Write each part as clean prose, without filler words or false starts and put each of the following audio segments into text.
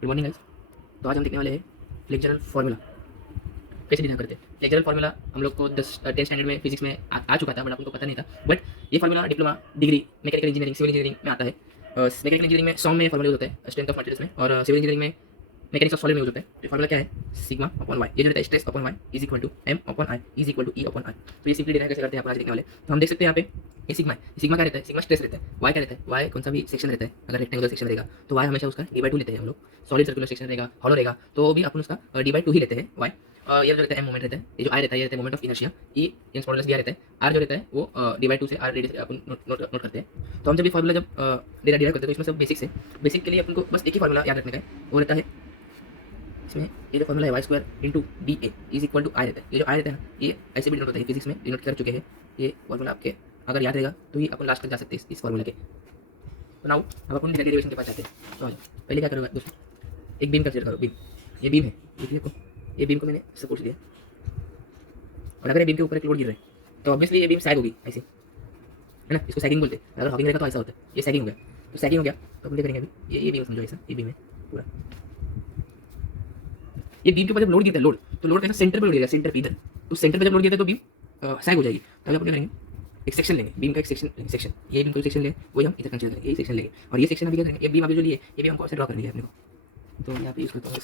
Good morning guys. तो आज हम देखने वाले हैं फ्लेक्चरल फार्मूला कैसे डिजाइन करते हैं। फ्लेक्चरल फार्मूला हम लोग को 10 स्टैंडर्ड में फिजिक्स में आ चुका था, बट अपन को पता नहीं था। बट ये formula diploma degree mechanical engineering civil engineering में आता है। मैकेनिकल इंजीनियरिंग में सॉम में फार्मूला यूज होता है स्ट्रेंथ ऑफ मटेरियल्स में, और सिविल इंजीनियरिंग में मैकेनिक्स ऑफ सॉलिड में यूज होता है। तो फार्मूला क्या है? Sigma upon y. ये जो रहता है stress upon Y is equal to M upon I is equal to E upon I. तो ये सिंपली डिराइव कैसे करते हैं आप आज देखने वाले। तो हम देख सकते हैं यहाँ पे ये सिग्मा है। सिग्मा क्या रहता है? सिग्मा स्ट्रेस रहता है। वाई क्या रहता है? वाई कौन सा भी सेक्शन रहता है, अगर रेक्टेंगुलर सेक्शन रहेगा तो वाई हमेशा उसका डी बाई टू लेते हैं हम लोग। सॉलिड सर्कुलर सेक्शन रहेगा, हॉलो रहेगा, तो भी अपन उसका डी बाई टू ही लेते हैं वाई। ये जो रहता है एम मोमेंट रहता है, ये जो आई रहता है ये रहता है moment of inertia. E in modulus दिया रहता है। आर जो रहता है वो डी बाई टू से आर रेडियस अपन नोट करते हैं। तो हम जब ये फार्मूला जब डिराइव करते हैं तो इसमें सब बेसिक्स है। बेसिक के लिए अपन को बस एक ही फार्मूला याद रखने का है, वो रहता है इसमें ये जो फॉर्मूला है y square into D A is equal to I रहता है। ये जो आई रहता है ना, ये ऐसे भी डिनोट होता है, फिजिक्स में डिनोट कर चुके हैं। ये फॉर्मूला आपके अगर याद रहेगा तो ही अपन लास्ट तक जा सकते हैं इस फॉर्मूला के। तो नाउ अब अपन डेरिवेशन के पास जाते हैं। तो आ जाओ, पहले क्या करोगे दोस्तों, एक बीम कंसीडर करो। बीम, ये बीम है, देखो ये बीम को मैंने सपोर्ट दिया, और अगर ये बीम के ऊपर एक लोड गिर रहा है तो ऑब्वियसली ये बीम सैग होगी ऐसे, है ना। इसको सैगिंग बोलते हैं। अगर हॉगिंग रहेगा तो ऐसा होता है, ये सैगिंग हो गया। तो सैगिंग हो गया तो अपन क्या करेंगे अभी, ये बीम समझो ऐसा, ये बीम है पूरा। ये बीम के ऊपर जब लोड गिरता है, लोड तो लोड कैसा सेंटर पे लोड गिरेगा, सेंटर पे इधर। तो सेंटर पे जब लोड गिरता है तो बीम सैग हो जाएगी। तो अपन क्या करेंगे, एक सेक्शन लेंगे, बीम का एक सेक्शन ये बीम का सेक्शन ले, वही हम इधर कंसीडर करेंगे, यही सेक्शन लेंगे। और ये सेक्शन अभी क्या करेंगे, ये बीम अभी जो लिए ये भी हमको ऐसे ड्रॉ करनी है अपने को। तो यहाँ पे यूज करता हूँ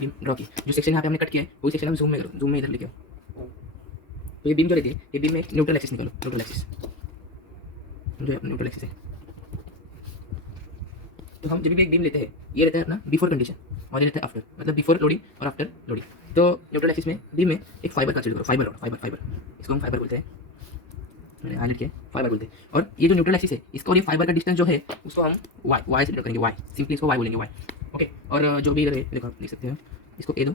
बीम ड्रॉ की। जो सेक्शन यहाँ पे हमने कट किया है वही सेक्शन हम जूम में करो, जूम में इधर लेके आओ। तो ये बीम जो रहती है, ये बीम में एक न्यूट्रल एक्सिस निकालो, न्यूट्रल एक्सिस जो अपना न्यूट्रल एक्सिस है। तो हम जब भी एक बीम लेते हैं, ये रहता है अपना बिफोर कंडीशन और ये रहता है आफ्टर, मतलब बिफोर लोडिंग और आफ्टर लोडिंग। तो न्यूट्रल एक्सिस में बीम में एक फाइबर कंसीडर करो, फाइबर फाइबर इसको हम फाइबर बोलते हैं, मैंने हाईलाइट किया फाइबर बोलते हैं। और ये जो न्यूट्रल एक्सिस है इसका और ये फाइबर का डिस्टेंस जो है उसको हम वाई से डिनोट करेंगे, वाई सिंपली इसको वाई बोलेंगे, वाई ओके। और जो भी इधर है देखो आप देख सकते हो, इसको ए दो,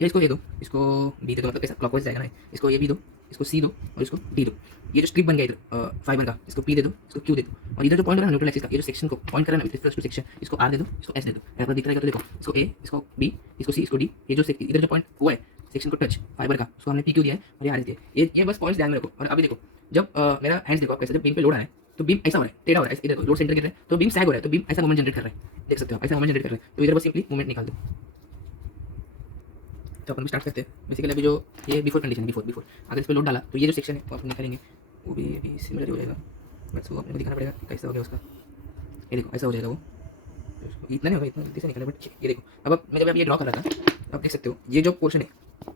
ये इसको ए दो, इसको बी दे दो, मतलब कैसा क्लॉकवाइज जाएगा ना। इसको ए बी दो, इसको सी दो और इसको डी दो। ये जो स्ट्रिप बन गया इधर फाइबर का, इसको पी दे दो, इसको क्यू दे दो। और इधर जो पॉइंट है ना न्यूट्रल एक्सिस का, ये जो सेक्शन को पॉइंट कर रहा है ना रिफरेंस टू सेक्शन, इसको आर दे दो, इसको एस दे दो। यहाँ पर दिख रहेगा तो देखो, इसको ए, इसको बी, इसको सी, इसको डी। ये जो इधर जो पॉइंट हुआ है सेक्शन को टच फाइबर का, उसको हमने पी क्यू दिया है और ये आर एस दिया। ये बस पॉइंट्स ध्यान में रखो। और अभी देखो जब मेरा हैंड्स देखो आप कैसे, जब बीम पे लोड आ रहा है तो बीम ऐसा हो रहा है, टेढ़ा हो रहा है, इधर लोड सेंटर गिर रहा है तो बीम सैग हो रहा है, तो बीम ऐसा मोमेंट जनरेट कर रहा है, देख सकते हो आप ऐसा मोमेंट जनरेट कर रहा है। तो इधर बस सिंपली मोमेंट निकाल दो। तो अपन स्टार्ट करते हैं। बेसिकली अभी जो ये बिफोर कंडीशन, बिफोर अगर इस पर लोड डाला तो ये जो सेक्शन है वो अपन निकालेंगे, वो भी अभी सिमिलर ही हो जाएगा, बस वो अपने को दिखाना पड़ेगा कैसा हो गया उसका। ये देखो ऐसा हो जाएगा वो, तो इतना नहीं होगा, इतना जल्दी से निकाले। बट ये देखो अब मैं जब ये ड्रॉ कर रहा था आप देख सकते हो ये जो पोर्शन है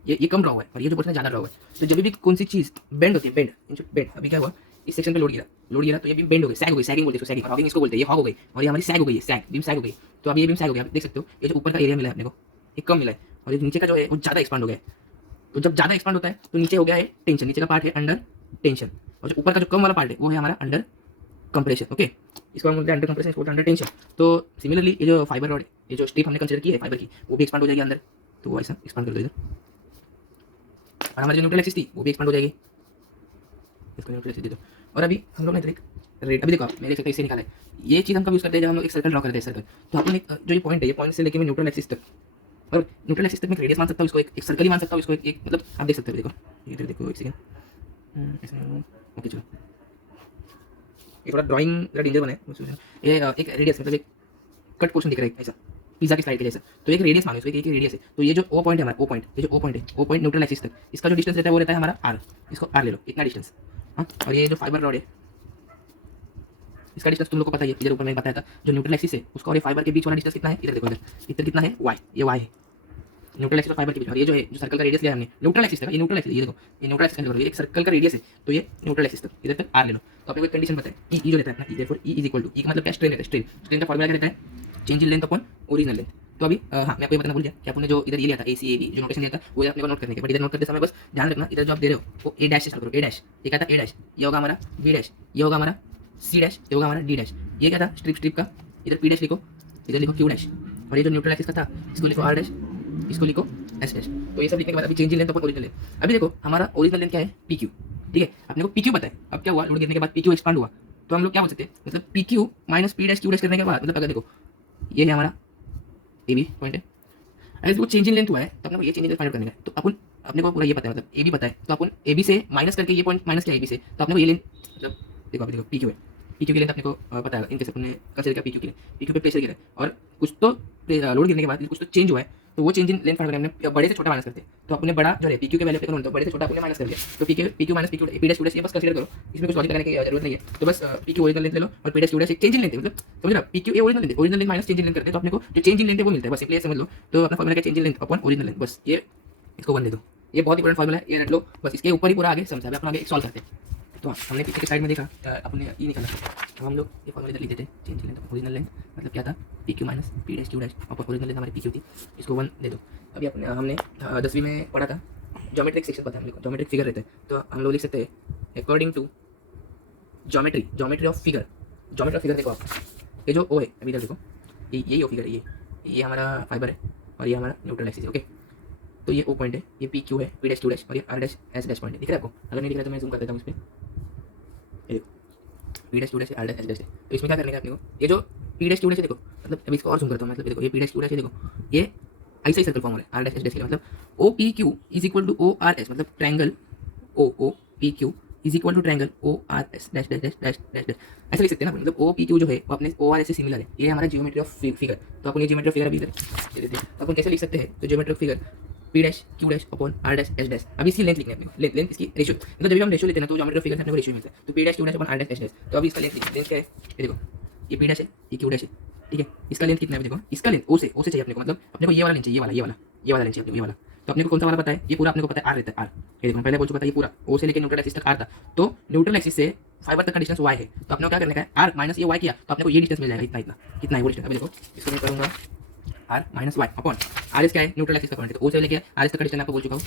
ये कम ड्रॉ हुआ है और ये जो पोर्शन ज़्यादा ड्रॉ हुआ है। तो जब भी कौन सी चीज़ बेंड होती है, बेंड अभी क्या हुआ, इस सेक्शन पे लोड गिरा तो ये बीम बेंड हो गई, सैग हो गई, सैगिंग बोलते हैं, सैगिंग। और हॉगिंग इसको बोलते हैं, ये हॉग हो गई और ये हमारी सैग हो गई है, सैग बीम सैग हो गई। तो अब ये बीम सैग हो गया, आप देख सकते हो ये जो ऊपर का एरिया मिला है अपने को ये कम मिला है, और ये नीचे का जो है वो ज़्यादा एक्सपांड हो गया है। तो जब ज़्यादा एक्सपांड होता है तो नीचे हो गया है टेंशन, नीचे का पार्ट है अंडर टेंशन, और जो ऊपर का जो कम वाला पार्ट है वो है हमारा अंडर कंप्रेशन। ओके, इसको हम बोलते हैं अंडर कंप्रेशन, इसको बोलते हैं अंडर टेंशन। तो सिमिलरली ये जो फाइबर रॉड, ये जो स्ट्रिप हमने कंसीडर की है फाइबर की, वो भी एक्सपांड हो जाएगी अंदर। तो वो ऐसा एक्सपांड कर दो इधर, और हमारी जो न्यूट्रल एक्सिस थी वो भी एक्सपांड हो जाएगी, इसको न्यूट्रल एक्सिस दे दो। और अभी हम लोग ने एक रेड, अभी देखो आप मेरे से निकाला है। ये चीज़ हम कब यूज़ करते हैं, जब हम लोग एक सर्कल ड्रॉ करते हैं, सर्कल। तो अपन एक जो ये पॉइंट है, ये पॉइंट से लेके मैं न्यूट्रल एक्सिस तक, और न्यूट्रल एक्सिस तक मैं रेडियस मान सकता हूँ, इसको एक सर्कल ही मान सकता हूँ, इसको एक मतलब आप देख सकते हो। देखो इधर देखो एक सेकंड, ओके चलो ये थोड़ा ड्राइंग जरा डेंजर बना है। ये एक रेडियस मतलब एक कट पोर्शन दिख रहा है ऐसा पिज़्ज़ा की स्लाइड के जैसा, तो एक रेडियस मानो, इसको एक रेडियस है। तो ये जो ओ पॉइंट है हमारा, ओ पॉइंट, ये जो ओ पॉइंट है, ओ पॉइंट न्यूट्रल एक्सिस तक, इसका जो डिस्टेंस रहता है वो रहता है हमारा आर, इसको आर ले लो, इतना डिस्टेंस। हाँ, और ये जो फाइबर रॉड है इसका डिस्टेंस तुम लोग को पता ही है, इधर ऊपर मैंने बताया था जो न्यूट्रल एक्सिस है उसका और ये फाइबर के बीच वाला डिस्टेंस कितना है, इधर देखो इधर कितना है, वाई, ये वाई है न्यूट्रल एक्सिस और फाइबर के बीच। और ये जो है जो सर्कल का रेडियस लिया हमने न्यूट्रल एक्सिस तक, ये न्यूट्रल एक्सिस, ये देखो ये न्यूट्रल एक्सिस देखो, ये एक सर्कल का रेडियस है तो ये न्यूट्रल एक्सिस तक, इधर तक आर ले लो। तो आपने कोई कंडीशन बताए ई जो रहता है अपना, E therefore E is equal to, E का मतलब क्या, स्ट्रेन रहता है, स्ट्रेन का फॉर्मूला क्या रहता है, change in length upon original length. तो अभी हाँ मैं आपको ये बताना भूल गया कि आपने जो इधर ये लिया था ए सी ए बी जो नोटेशन लिया था वो आपने को नोट करने के, बट इधर नोट करते समय बस ध्यान रखना इधर जो आप दे रहे हो वो ए डैश से स्टार्ट करो, ए डैश, ये क्या था ए डैश, ये होगा हमारा बी डैश, ये होगा हमारा सी डैश, ये होगा हमारा डी डैश। ये क्या था स्ट्रिप का, इधर पी डैश लिखो, इधर लिखो क्यू डैश, और ये जो न्यूट्रल एक्सिस का था इसको लिखो आर डैश, इसको लिखो एस डैश। तो ये सब लिखने के बाद अभी change in length upon original length. अभी देखो हमारा ओरिजिनल लेंथ क्या है, पी क्यू, ठीक है, अपने को पी क्यू पता है। अब क्या हुआ, लोड गिरने के बाद पी क्यू एक्सपांड हुआ, तो हम लोग क्या बोल सकते हैं, मतलब P Q minus P dash Q dash करने के बाद, मतलब अगर देखो ये है हमारा ए बी पॉइंट है, अगर वो चेंज इन लेंथ हुआ है तो अपने को ये चेंज इन लेंथ फाइंड करने का है। तो अपन अपने को पूरा ये पता है, मतलब ए बी पता है, तो अपन ए बी से माइनस करके ये पॉइंट माइनस किया ए बी से, तो अपने को ये लेंथ मतलब देखो अभी देखो पी क्यू है, पी क्यू की लेंथ अपने को पता है, इनकेस अपने कंसिडर किया पी क्यू की लेंथ, पी क्यू पे प्रेशर गिरा है और कुछ तो लोड गिरने के बाद कुछ तो चेंज हुआ है, तो वो चेंज इन लेंथ फाइंड करने हमने बड़े से छोटा माइनस करते हैं, तो अपने बड़ा जो है पी क्यू के वैल्यू पे तो बड़े से छोटा अपने माइनस कर दिया, तो P Q minus P Q P dash Q dash ये बस कंसिडर करो, इसमें कुछ लॉजिक लगाने की जरूरत नहीं है, तो बस पी क्यू ओरिजिनल लेंथ ले लो और पी डैश क्यू डैश एक चेंज इन लेंथ है, मतलब समझ रहा, P Q A original length minus change in length करते हैं, तो अपने को जो चेंज इन लेंथ है वो मिलता है, बस सिंपली समझ लो, तो अपना फॉर्मूला क्या change in length upon original length, बस ये इसको 1 दे दो, ये बहुत इंपॉर्टेंट फॉर्मूला है, ये रट लो, बस इसके ऊपर ही पूरा आगे समझा, अपना आगे सॉल्व करते हैं। तो हमने पीछे के साइड में देखा अपने ये निकाला, तो हम लोग ये फॉर्मूला इधर लिख देते हैं, चेंज लेंथ ओरिजिनल लेंथ मतलब क्या था, P Q minus P dash Q dash upon original length हमारी पी क्यू थी, इसको 1 दे दो। अभी अपने हमने 10वीं में पढ़ा था ज्योमेट्रिक सेक्शन, पता है हमको ज्योमेट्रिक फिगर रहते हैं, तो हम लोग लिख सकते हैं according to geometry of figure देखो आप, ये जो ओ है अभी इधर देखो, ये ओ फिगर है, ये हमारा फाइबर है और ये हमारा न्यूट्रल एक्सिस है, ओके, तो ये ओ पॉइंट है, ये पी क्यू है, पी डैश क्यू डैश और ये R dash S dash point है, दिख रहा है आपको, अगर नहीं दिख रहा तो मैं जूम कर देता हूँ इस पर, ये देखो P dash Q dash R dash S dash है, तो इसमें क्या करने का अपने को, ये जो पी डैश क्यू डैश है देखो, मतलब अभी इसको और जूम करता हूँ, मतलब देखो ये पी डैश क्यू डैश है, देखो ये ऐसा ही सर्कल फॉर्म हो रहा है आर डैश एस डैश के लिए, मतलब O P Q is equal to O R S, मतलब triangle O P Q is equal to triangle O R S dash dash dash dash dash dash, ऐसे लिख सकते हैं ना, मतलब ओ पी क्यू जो है वो अपने ओ आर एस से सिमिलर है, ये हमारा जियोमेट्री ऑफ फिगर, तो अपन ये जियोमेट्री ऑफ फिगर अभी दे देते हैं, तो अपन कैसे लिख सकते हैं, तो geometry of figure P dash Q dash upon R dash S dash, अभी इसकी लेंथ लिखनी है अपने को, लेंथ इसकी रेशियो, मतलब जब भी हम रेशियो लेते हैं ना तो ज्योमेट्री ऑफ फिगर से अपने को रेशियो मिलता है, तो P dash Q dash upon R dash S dash, तो अभी इसका लेंथ क्या है, ये देखो ये पी डैश है, ये क्यू डैश है, ठीक है, इसका लेंथ कितना है देखो, इसका लेंथ ओ से चाहिए अपने को, मतलब अपने को ये वाला लेंथ चाहिए, ये वाला लेंथ चाहिए, ये वाला, तो अपने को कौन सा वाला पता है, ये पूरा अपने को पता है आर रहता है, आर, ये देखो पहले बोल चुका था, ये पूरा ओ से लेकर न्यूट्रल एक्सिस तक आर था, तो न्यूट्रल एक्सिस से फाइबर तक का डिस्टेंस वाई है, तो अपने को क्या करने का है, आर माइनस ये वाई किया तो अपने को ये डिस्टेंस मिल जाएगा, इतना इतना कितना है वो डिस्टेंस, अभी देखो इसको मैं करूँगा R minus y upon R S क्या है, न्यूट्रल एक्सिस का पॉइंट है, तो ओ से लेके आर एस तक का डिस्टेंस आपको बोल चुका हूँ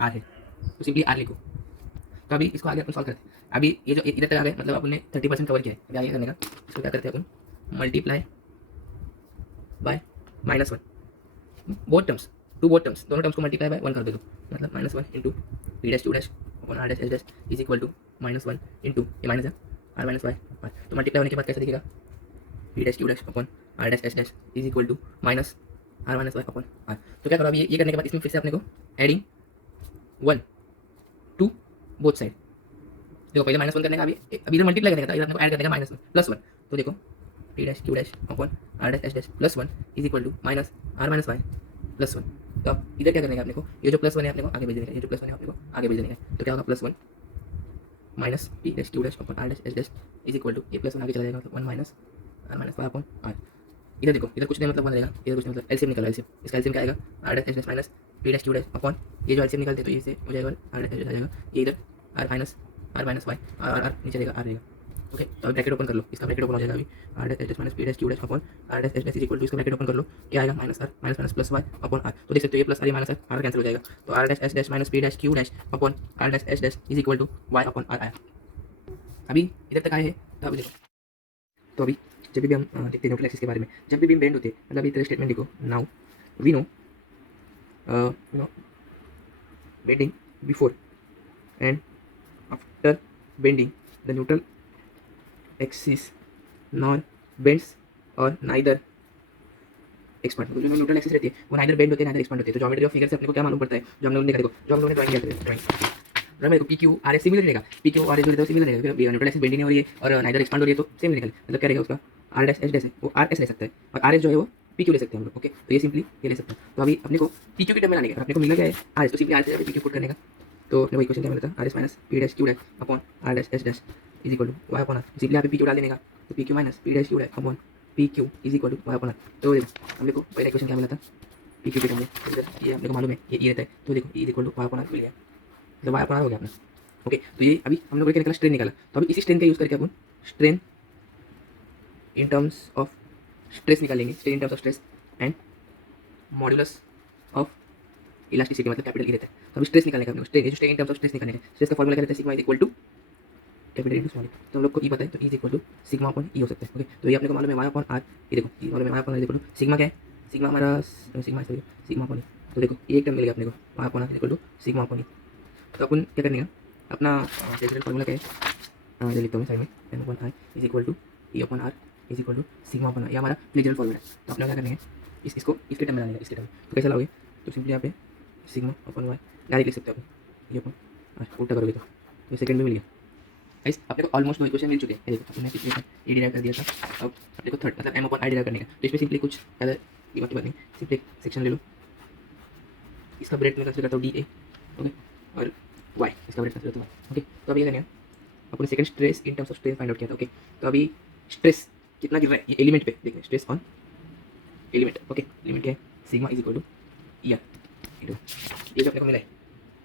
आर है, तो सिंपली आर लिखो, तो अभी इसको आगे अपन सॉल्व करते हैं, अभी ये जो इधर तक आ गए मतलब अपने 30% कवर किया है, अभी आगे करने का, इसको क्या करते हैं अपन मल्टीप्लाई बाय -1, बोथ टर्म्स दोनों टर्म्स को मल्टीप्लाई बाय 1 कर दे दो, मतलब -1 into P dash Q dash upon R dash S dash is equal to -1 into ये माइनस है आर माइनस वाई, तो मल्टीप्लाई होने के बाद कैसे दिखेगा, P dash Q dash upon R dash S dash is equal to minus R minus y upon R, तो क्या करो अभी ये करने के बाद इसमें फिर से अपने को एडिंग 1 टू बोथ साइड, देखो पहले -1 करने का, अभी इधर मल्टीप्लाई करने का था, इधर अपने को ऐड करने का -1 +1, तो देखो P dash Q dash upon R dash S dash +1 is equal to minus R minus y +1, तो अब इधर क्या करने का अपने को, ये जो +1 है अपने को आगे भेज देने का, ये जो +1 है अपने को आगे भेज देने का, तो क्या होगा +1 minus P dash Q dash upon R dash S dash is equal to ये +1 आगे चला जाएगा, मतलब 1 minus R minus y upon R, इधर देखो इधर कुछ नहीं मतलब 1 रहेगा, इधर कुछ नहीं मतलब एलसीएम निकला, एलसीएम इसका एलसीएम क्या आएगा, R dash S dash minus P dash Q dash upon ये जो एलसीएम निकालते तो ये से हो जाएगा आर डैश एस डैश आ जाएगा, ये इधर आर माइनस वाई आर नीचे रहेगा आर रहेगा, ओके, तो अभी ब्रैकेट ओपन कर लो, इसका ब्रैकेट ओपन हो जाएगा, अभी R dash S dash minus P dash Q dash upon R dash S dash is equal to, इसका ब्रैकेट ओपन कर लो, क्या आएगा minus R minus plus y upon R, तो देख सकते हो ये plus R minus R cancel हो जाएगा, तो R dash S dash minus P dash Q dash upon R dash S dash is equal to Y upon R आया, अभी इधर तक आए हैं, तो अभी देखो, तो अभी जब भी हम देखते हैं न्यूट्रल एक्सिस के बारे में, जब भी बीम बेंड होते हैं, मतलब इधर स्टेटमेंट लिखो, now we know bending before and after bending the neutral axis non bends और नाइदर एक्सपांड, तो जो न्यूट्रल एक्सिस रहती है वो नाइदर बेंड होते हैं नाइदर एक्सपांड होते हैं, तो ज्योमेट्री ऑफ फिगर से अपने को क्या मालूम पड़ता है, जो हम लोगों ने देखा, देखो जो हम लोगों ने ड्राइंग किया था, drawing P Q R S similar रहेगा, पी क्यू आर एस जो सिमिलर रहेगा, फिर न्यूट्रल एक्सिस बेंडिंग हो रही है और नाइदर एक्सपांड हो रही है, तो सेम निकल, मतलब क्या रहेगा उसका आर डैश एस डैश है वो आर एस ले सकता है और आर एस जो है वो पी क्यू ले सकते हैं हम लोग, ओके, तो ये सिंपली ये ले सकते हैं, तो अभी अपने को पी क्यू की टर्म में लाने का, अपने को मिला क्या है आर एस, तो सिंपली आर से पी क्यू पुट करने का, तो अपने को इक्वेशन क्या मिला था, R S minus P dash Q dash upon R dash S dash is equal to Y upon R, simply यहाँ पे पी क्यू डाल देने का, तो P Q minus P dash Q dash upon P Q is equal to Y upon R, तो देखो हमने को पहला इक्वेशन क्या मिला था, पी क्यू की टर्म में, ये अपने को मालूम है ये रहता है, तो देखो E equal to Y upon R मिल गया, मतलब वाई अपॉन आर हो गया अपना, ओके, तो ये अभी हम लोग क्या निकला, स्ट्रेन निकाला, तो अभी इसी स्ट्रेन का यूज़ करके अपन strain in terms of stress निकालेंगे, strain in terms of stress and modulus of elasticity, मतलब कैपिटल ई रहता है, तो अभी स्ट्रेस निकालने का, strain in terms of stress निकालने का, स्ट्रेस का फॉर्मूला क्या रहता है, sigma is equal to capital into small, तो हम लोग को ई पता है, तो E is equal to sigma upon E हो सकता है, ओके, तो ये अपने को मालूम है वाई अपॉन आर, ये देखो ये मालूम है y upon R is equal to sigma क्या है, सिग्मा हमारा सिग्मा अपॉन, तो देखो ये एक टर्म मिलेगा अपने को Y upon R is equal to sigma upon E, तो अपन क्या करने का अपना जनरल फॉर्मूला क्या है, ये लिखता हूँ साइड में, N upon I is equal to E upon R is equal to sigma upon R, ये हमारा जनरल फॉर्मूला है, तो अपना क्या करने है इसको इसके टर्म में लाने का, इसके टर्म में, तो कैसे लाओगे, तो सिंपली यहाँ पे सिग्मा अपॉन वाई डायरेक्ट लिख सकते हो, ये अपन उल्टा करोगे तो सेकंड में मिल गया, गाइस अपने को ऑलमोस्ट दो इक्वेशन मिल चुके हैं। ये देखो अपने पिछले में ए डिराइव कर दिया था, अब अपने को थर्ड मतलब एम अपॉन आई डिराइव करने का। तो इसमें सिंपली कुछ ज़्यादा दिमाग की बात नहीं, सिंपली एक सेक्शन ले लो, इसका ब्रेड में कंसिडर करता हूँ डी ए, ओके, और वाई इसका ब्रेड कंसिडर करता हूँ, ओके। तो अभी क्या करना है, अपने second stress in terms of strain find out किया था, ओके। तो अभी स्ट्रेस कितना गिर रहा है ये एलिमेंट पे देखना, stress on element, okay. Element क्या है, sigma is equal to ER into ये जो अपने को मिला है,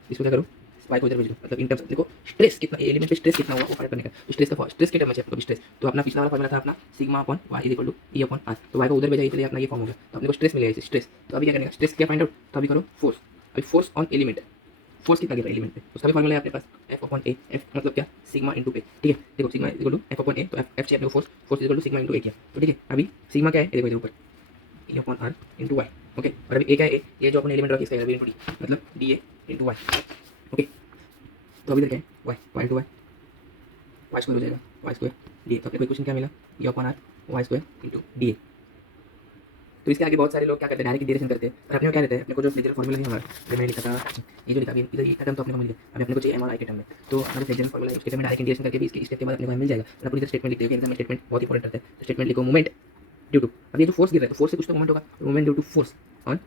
इसको क्या करो, वाई को इधर भेज दो, मतलब इन टर्म्स देखो स्ट्रेस कितना एलिमेंट पे स्ट्रेस कितना हुआ वो फाइंड करने का। तो स्ट्रेस के टर्म में आपको स्ट्रेस, तो अपना पिछला वाला फॉर्मूला था अपना sigma upon Y is equal to E upon R, तो वाई को उधर भेजा इसलिए अपना ये फॉर्म हो गया। तो अपने को स्ट्रेस मिलेगा, स्ट्रेस। तो अभी क्या करने का, स्ट्रेस क्या फाइंड आउट, तो अभी करो फोर्स, अभी फोर्स ऑन एलिमेंट, फोर्स कितना गिर रहा है एलिमेंट पे, उसका भी फॉर्मूला है अपने पास एफ अपॉन ए, एफ मतलब क्या, सिग्मा इंटू पे, ठीक है। देखो sigma is equal to F upon A, तो एफ चाहिए अपने को force, force is equal to sigma into A किया, तो ठीक है। अभी सिग्मा क्या है, ये देखो इधर ऊपर E upon R into y, okay. और अभी ए क्या है, ये जो अपने एलिमेंट रखा है इसका इंटू डी, मतलब D A into y, okay. तो अभी देखिए y y into y, y square हो जाएगा, वाई स्क्वायर डी ए। तो अपने को इक्वेशन क्या मिला, E upon R y square into D A. तो इसके आगे बहुत सारे लोग क्या करते हैं, डायरेक्ट इंटीग्रेशन करते हैं, पर अपने को क्या रहता है, अपने को जो फ्लेक्चरल फॉर्मूला है हमारा, जो मैंने लिखा था, ये जो लिखा अभी इधर ये टर्म तो अपने को मिल गया, अभी अपने को चाहिए एम और आई के टर्म में। तो हमारे फ्लेक्चरल फॉर्मूला है उसके टर्म में डायरेक्ट इंटीग्रेशन करके भी इसके स्टेप के बाद अपने को मिल जाएगा। तो पूरी तरह स्टेटमेंट लिखते हो कि एग्जाम में स्टेटमेंट बहुत इंपॉर्टेंट रहता है। तो स्टेटमेंट लिखो, मोमेंट ड्यू टू, अब ये जो फोर्स गिर रहा है तो फोर्स से कुछ तो मोमेंट होगा, moment due to force on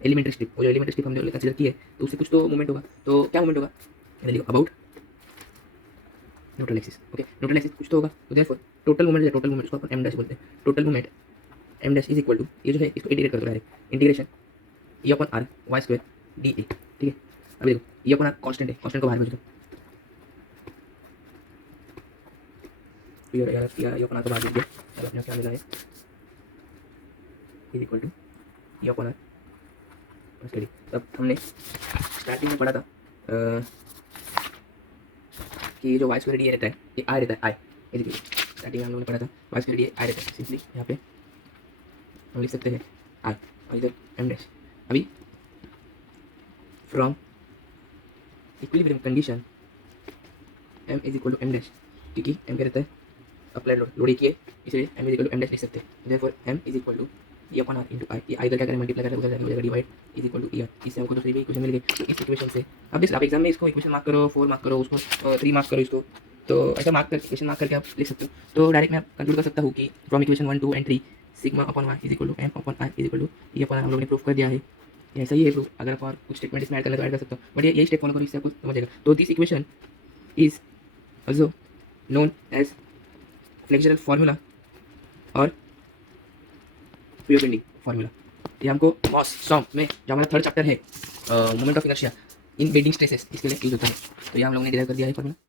elementary strip, वो जो एलिमेंट्री स्ट्रिप हमने कंसीडर की है तो उससे कुछ तो मोमेंट होगा। तो क्या मोमेंट होगा, ये लिखो about neutral axis, okay. Neutral axis कुछ तो होगा, तो देयरफॉर टोटल मोमेंट है, टोटल मोमेंट उसको अपन एम डैश बोलते हैं, total moment M dash is equal to, ये जो है इसको इंटीग्रेट कर दो direct, integration E upon R y square D A, ठीक है। अभी देखो ई अपॉन आर कांस्टेंट है, कांस्टेंट को बाहर भेज दो, यार ई अपॉन आर को बाहर भेज दिया, अब अपने को क्या मिला है, is equal to E upon R study. तब हमने स्टार्टिंग में पढ़ा था कि ये जो वाई स्क्वायर डी ए रहता है ये आई रहता है, आई, ये देखिए स्टार्टिंग में हम लोगों ने पढ़ा था वाई स्क्वायर डी ए आई रहता है, सिंपली यहाँ पे हम लिख सकते हैं आई और इधर एम डैश। अभी from equilibrium condition M is equal to M dash, क्योंकि एम क्या रहता है अप्लाई लोड एक ही है, इसलिए M is equal to M dash लिख सकते हैं। Therefore M is equal to E upon R into I, ये आई इधर क्या करें मल्टीप्लाई करें, उधर जाकर हो जाएगा divide, is equal to E R. इससे हमको दूसरी भी इक्वेशन मिल गई। तो इस इक्वेशन से अब देखिए आप एग्जाम में इसको इक्वेशन मार्क करो, 4 मार्क करो, उसको 3 मार्क करो इसको, तो ऐसा मार्क कर इक्वेशन मार्क करके आप लिख सकते हो। तो डायरेक्ट मैं कंक्लूड कर सकता हूँ कि from equation 1, 2 and 3 sigma upon Y is equal to M upon I is equal to E upon R हम लोगों ने प्रूफ कर दिया है। ये ऐसा ही है प्रूफ, अगर आप और कुछ स्टेटमेंट इसमें ऐड करना तो ऐड कर सकते हो, बट ये यही स्टेप फॉलो करो, इससे आपको समझेगा। तो this equation is also known as flexural formula और फ्री बेंडिंग फार्मूला। ये हमको मॉस सॉम में जो हमारा थर्ड चैप्टर है moment of inertia in bending stresses, इसके लिए यूज होता है। तो ये हम लोगों ने डिराइव कर दिया है फार्मूला।